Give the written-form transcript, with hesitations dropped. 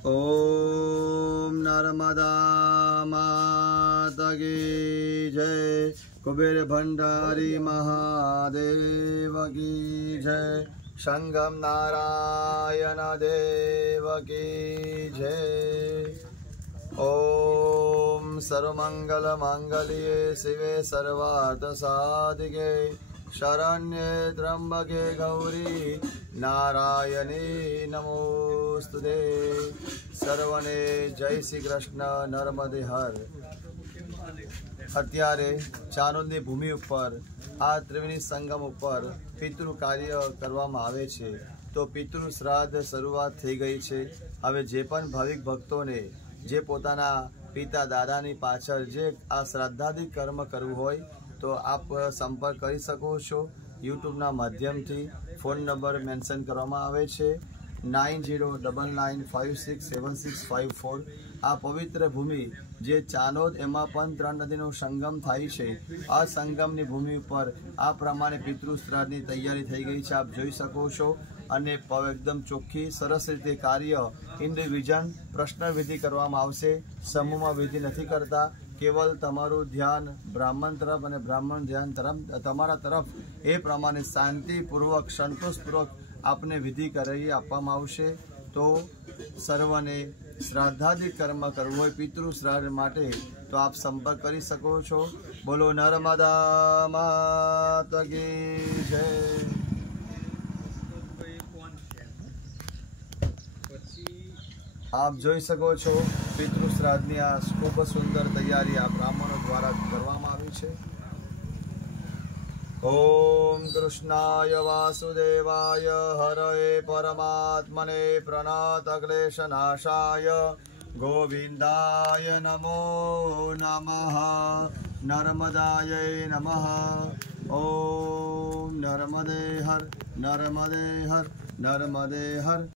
ओम नर्मदा माता की जय। कुबेर भंडारी महादेव की जय। संगम नारायण देव की जय। ओम सर्वमंगल मांगल्ये शिवे सर्वार्थ साधिके शरण्ये त्र्यंबके गौरी नारायणी नमोस्तुते। सर्वने जय श्री कृष्ण नर्मदे हर। અત્યારે ચાનોદની ભૂમિ ઉપર આ ત્રિવેણી સંગમ ઉપર પિતૃ કાર્ય કરવામાં આવે છે, તો પિતૃ શ્રાદ્ધ શરૂઆત થઈ ગઈ છે। હવે જે પણ ભાવિક ભક્તોને જે પોતાના પિતા દાદાની પાછળ જે આ શ્રાદ્ધાદિ કર્મ કરવું હોય તો આપ સંપર્ક કરી શકો છો। યુટ્યુબના માધ્યમથી ફોન નંબર મેન્શન કરવામાં આવે છે 9099567654। આ પવિત્ર ભૂમિ જે ચાનોદ એમાં પણ 3 નદીનો સંગમ થાય છે। આ સંગમની ભૂમિ ઉપર આ પ્રમાણે પિતૃ શ્રાદ્ધની તૈયારી થઈ ગઈ છે, આપ જોઈ શકો છો। અને એકદમ ચોખ્ખી સરસ રીતે કાર્ય ઇન્ડિવિજન પ્રશ્ન વિધિ કરવામાં આવશે। સમૂહમાં વિધિ નથી કરતા, કેવલ તમારું ધ્યાન બ્રાહ્મણ તરફ અને બ્રાહ્મણ ધ્યાન તરફ તમારા તરફ એ પ્રમાણે શાંતિપૂર્વક સંતોષપૂર્વક આપને વિધિ કરાવી આપવામાં આવશે। તો સર્વને શ્રાદ્ધાદિ કર્મ કરવું હોય પિતૃ શ્રાદ્ધ માટે તો આપ સંપર્ક કરી શકો છો। બોલો નર્મદા માતા કી જય। આપ જોઈ શકો છો પિતૃ શ્રાદ્ધની આ ખૂબ સુંદર તૈયારી આ બ્રાહ્મણો દ્વારા કરવામાં આવી છે। ओम कृष्णाय वासुदेवाय हरये परमात्मने प्रणतक्लेशनाशाय गोविंदाय नमो नमः। नर्मदायै नमः। ओम नर्मदे हर नर्मदे हर नर्मदे हर।